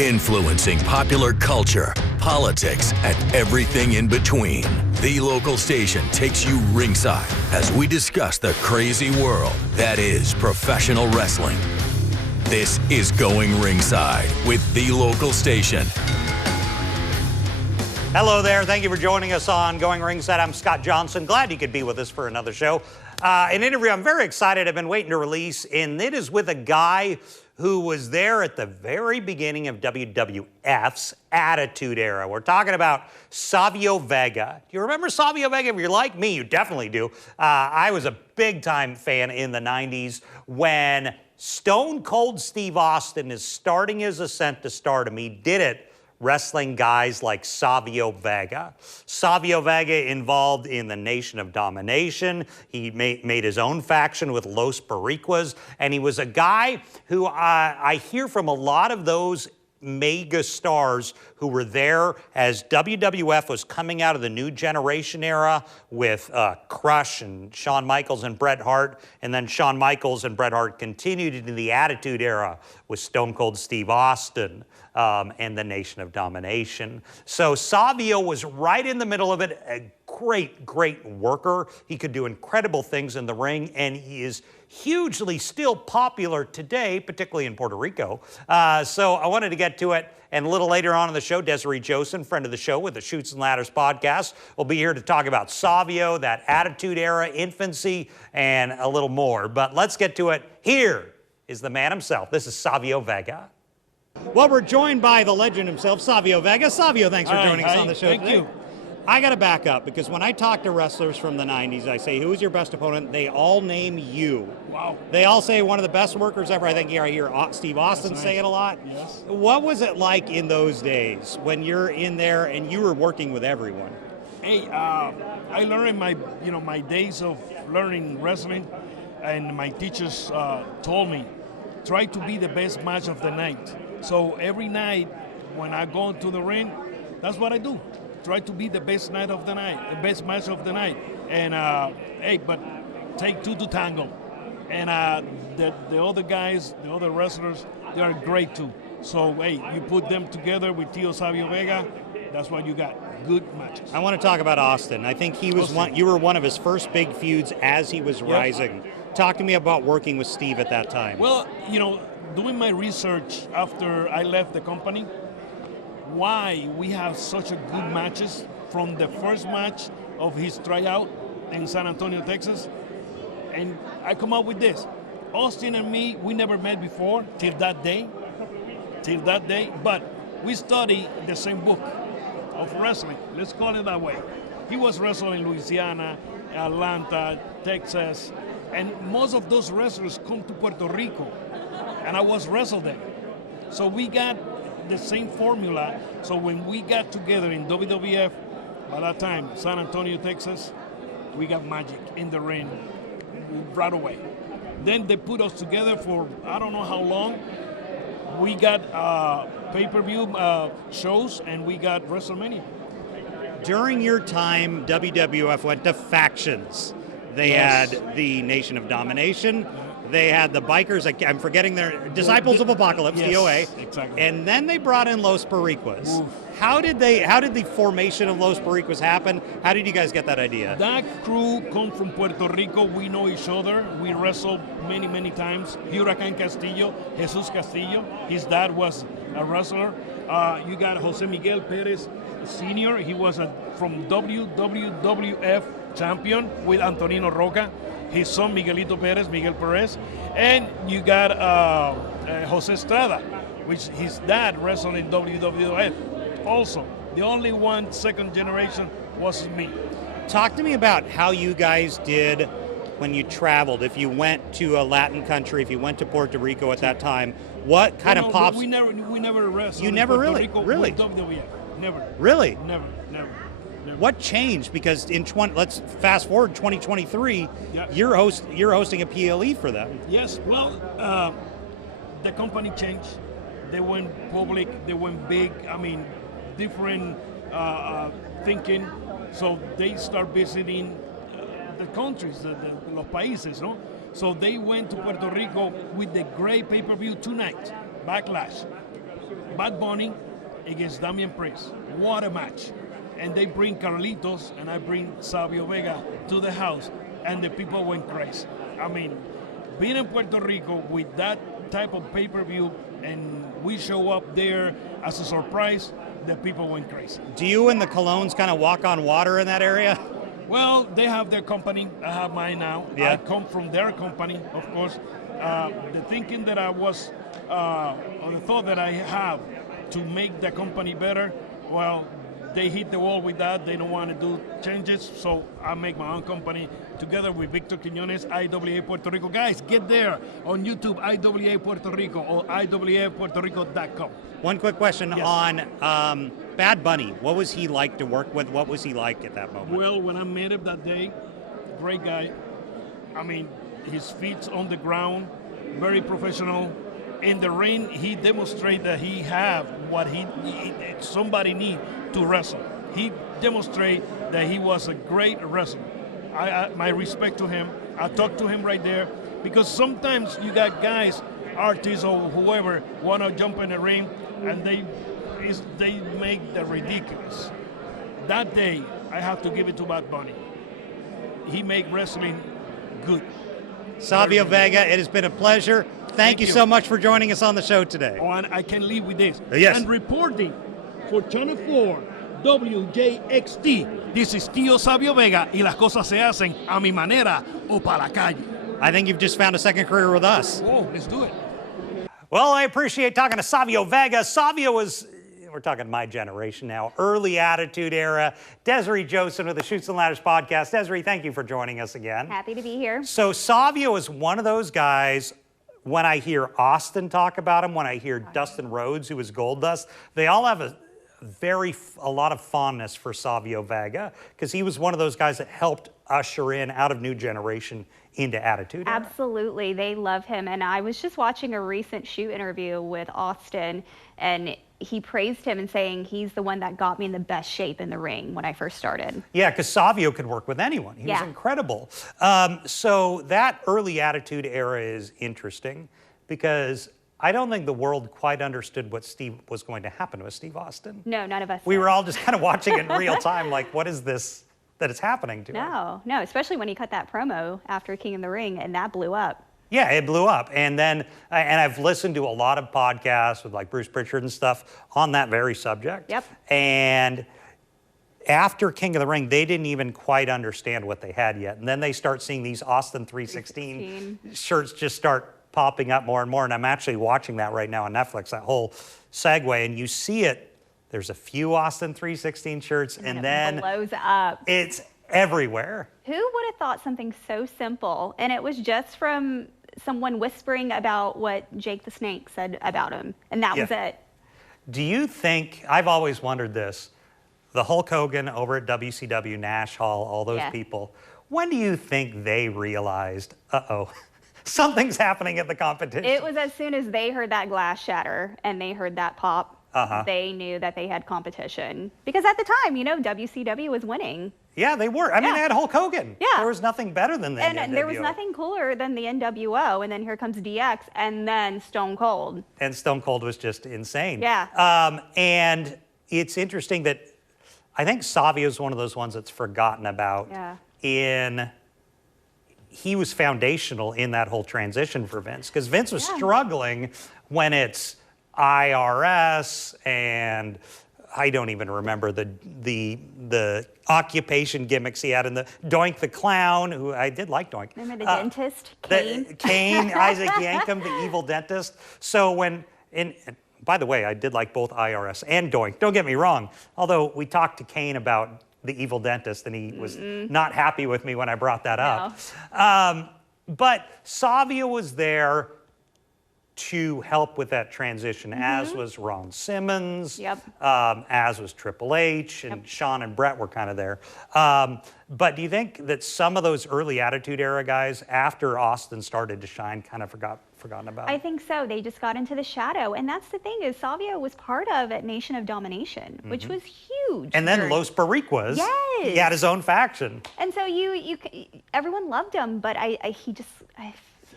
influencing popular culture, politics, and everything in between. The local station takes you ringside as we discuss the crazy world that is professional wrestling. This is Going Ringside with The Local Station. Hello there. Thank you for joining us on Going Ringside. I'm Scott Johnson. Glad you could be with us for another show. An interview I'm very excited. I've been waiting to release, and it is with a guy who was there at the very beginning of WWF's Attitude Era. We're talking about Savio Vega. Do you remember Savio Vega? If you're like me, you definitely do. I was a big-time fan in the 90s when Stone Cold Steve Austin is starting his ascent to stardom. He did it wrestling guys like Savio Vega. Savio Vega involved in the Nation of Domination. He made his own faction with Los Boricuas, and he was a guy who I hear from a lot of those mega stars who were there as WWF was coming out of the new generation era with Crush and Shawn Michaels and Bret Hart, and then Shawn Michaels and Bret Hart continued into the Attitude Era with Stone Cold Steve Austin and the Nation of Domination. So Savio was right in the middle of it, a great worker. He could do incredible things in the ring, and he is hugely still popular today, particularly in Puerto Rico. So I wanted to get to it. And a little later on in the show, Desiree Josen, friend of the show with the Chutes and Ladders podcast, will be here to talk about Savio, that Attitude Era, infancy, and a little more. But let's get to it. Here is the man himself. This is Savio Vega. Well, we're joined by the legend himself, Savio Vega. Savio, thanks for joining us on the show Thank today. you. I got to back up because when I talk to wrestlers from the 90s, I say, who is your best opponent? They all name you. Wow. They all say one of the best workers ever. I think I hear Steve Austin say it a lot. Yes. What was it like in those days when you're in there and you were working with everyone? Hey, I learned in my days of learning wrestling, and my teachers told me, try to be the best match of the night. So every night when I go into the ring, that's what I do. Try to be the best night of the night, the best match of the night. And but take two to tango. And the other guys, the other wrestlers, they are great too. So hey, you put them together with Tio Savio Vega, that's what you got. Good matches. I want to talk about Austin. I think he was you were one of his first big feuds as he was rising. Talk to me about working with Steve at that time. Well, doing my research after I left the company, why we have such a good matches from the first match of his tryout in San Antonio, Texas. And I come up with this. Austin and me, we never met before till that day, but we study the same book of wrestling. Let's call it that way. He was wrestling in Louisiana, Atlanta, Texas, and most of those wrestlers come to Puerto Rico, and I was wrestled them. So we got the same formula. So when we got together in WWF, by that time, San Antonio, Texas, we got magic in the ring right away. Then they put us together for I don't know how long. We got pay-per-view shows, and we got WrestleMania. During your time, WWF went to factions. They had the Nation of Domination. They had the bikers, I'm forgetting their Disciples of Apocalypse, yes, DOA. Exactly. And then they brought in Los Boricuas. Oof. How did the formation of Los Boricuas happen? How did you guys get that idea? That crew come from Puerto Rico. We know each other. We wrestled many times. Huracan Castillo, Jesus Castillo. His dad was a wrestler. You got Jose Miguel Perez Sr. He was from WWF champion with Antonino Roca. His son Miguel Perez, and you got Jose Estrada, which his dad wrestled in WWF. Also, the only one second generation was me. Talk to me about how you guys did when you traveled. If you went to a Latin country, if you went to Puerto Rico at that time, what kind of pops? We never wrestled. You never in Puerto really, Rico really, with WWF. Never. Really? Never. What changed? Because let's fast forward 2023. Yeah. You're hosting a PLE for them. Yes. Well, the company changed. They went public. They went big. I mean, different thinking. So they start visiting the countries, los países, no? So they went to Puerto Rico with the great pay-per-view tonight, Backlash. Bad Bunny against Damian Priest. What a match. And they bring Carlitos, and I bring Savio Vega to the house, and the people went crazy. I mean, being in Puerto Rico with that type of pay-per-view, and we show up there as a surprise, the people went crazy. Do you and the Colognes kind of walk on water in that area? Well, they have their company. I have mine now. Yeah. I come from their company, of course. The thinking that I was, or the thought that I have to make the company better, well, they hit the wall with that. They don't want to do changes, so I make my own company together with Victor Quiñones, IWA Puerto Rico. Guys, get there on YouTube, IWA Puerto Rico or IWAPuertoRico.com. One quick question Yes. on Bad Bunny. What was he like to work with? What was he like at that moment? Well, when I met him that day, great guy. I mean, his feet's on the ground, very professional. In the ring, he demonstrated that he have what somebody need to wrestle. He demonstrated that he was a great wrestler. My respect to him. I talked to him right there because sometimes you got guys, artists or whoever, want to jump in the ring and they make the ridiculous. That day, I have to give it to Bad Bunny. He made wrestling good. Savio Vega, it has been a pleasure. Thank you so much for joining us on the show today. Oh, and I can leave with this. Yes. And reporting for Channel 4, WJXT, this is Tío Savio Vega, y las cosas se hacen a mi manera o para la calle. I think you've just found a second career with us. Oh, let's do it. Well, I appreciate talking to Savio Vega. Savio was, we're talking my generation now, early Attitude Era. Desiree Joseph with the Chutes and Ladders podcast. Desiree, thank you for joining us again. Happy to be here. So Savio is one of those guys, when I hear Austin talk about him, when I hear Dustin Rhodes, who was Goldust, they all have a lot of fondness for Savio Vega because he was one of those guys that helped usher in out of New Generation into Attitude Era. Absolutely. They love him. And I was just watching a recent shoot interview with Austin, and he praised him and saying he's the one that got me in the best shape in the ring when I first started. Yeah, because Savio could work with anyone. He was incredible. So that early Attitude Era is interesting because I don't think the world quite understood what was going to happen with Steve Austin. No, none of us We did. were all just kind of watching it in real time, like, what is this that is happening to him? No, especially when he cut that promo after King of the Ring, and that blew up. Yeah, it blew up. And then, and I've listened to a lot of podcasts with like Bruce Pritchard and stuff on that very subject. Yep. And after King of the Ring, they didn't even quite understand what they had yet. And then they start seeing these Austin 316 shirts just start popping up more and more. And I'm actually watching that right now on Netflix, that whole segue. And you see it, there's a few Austin 316 shirts, and then it blows up. It's everywhere. Who would have thought something so simple? And it was just from someone whispering about what Jake the Snake said about him, and that was it. Do you think, I've always wondered this, the Hulk Hogan over at WCW, Nash Hall, all those people, when do you think they realized, something's happening at the competition? It was as soon as they heard that glass shatter and they heard that pop, they knew that they had competition. Because at the time, WCW was winning. Yeah, they were. I mean, they had Hulk Hogan. Yeah. There was nothing better than the NWO. And there was nothing cooler than the NWO, and then here comes DX, and then Stone Cold. And Stone Cold was just insane. Yeah. And it's interesting that I think Savio is one of those ones that's forgotten about. Yeah. He was foundational in that whole transition for Vince, because Vince was struggling when it's IRS and I don't even remember the occupation gimmicks he had in the Doink the Clown, who I did like Doink. Remember the dentist, Kane? Kane, Isaac Yankem, the evil dentist. So by the way, I did like both IRS and Doink, don't get me wrong. Although we talked to Kane about the evil dentist and he was not happy with me when I brought that up. But Savio was there to help with that transition, as was Ron Simmons, as was Triple H, and Shawn and Brett were kind of there. But do you think that some of those early Attitude Era guys, after Austin started to shine, kind of forgotten about? I think so. They just got into the shadow. And that's the thing, is Savio was part of at Nation of Domination, which was huge. And then Los Boricuas. Yes. He had his own faction. And so everyone loved him, but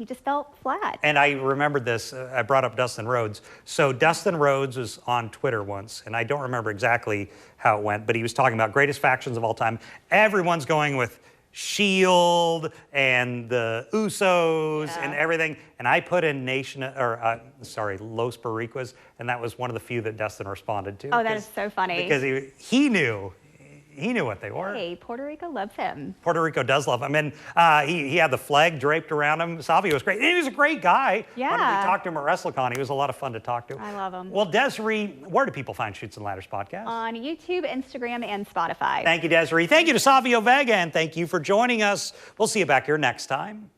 he just felt flat. And I remembered this. I brought up Dustin Rhodes. So Dustin Rhodes was on Twitter once, and I don't remember exactly how it went, but he was talking about greatest factions of all time. Everyone's going with Shield and the Usos and everything. And I put in Los Boricuas, and that was one of the few that Dustin responded to. Oh, that is so funny. Because he knew what they were. Hey, Puerto Rico loves him. Puerto Rico does love him. And he had the flag draped around him. Savio was great. And he was a great guy. Yeah. When we talked to him at WrestleCon, he was a lot of fun to talk to. I love him. Well, Desiree, where do people find Chutes and Ladders podcast? On YouTube, Instagram, and Spotify. Thank you, Desiree. Thank you to Savio Vega, and thank you for joining us. We'll see you back here next time.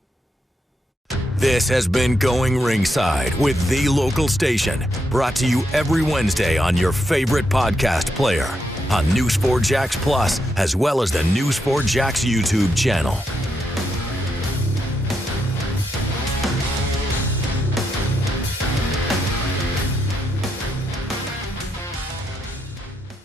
This has been Going Ringside with The Local Station, brought to you every Wednesday on your favorite podcast player, on News4 Jax Plus, as well as the News4 Jax YouTube channel.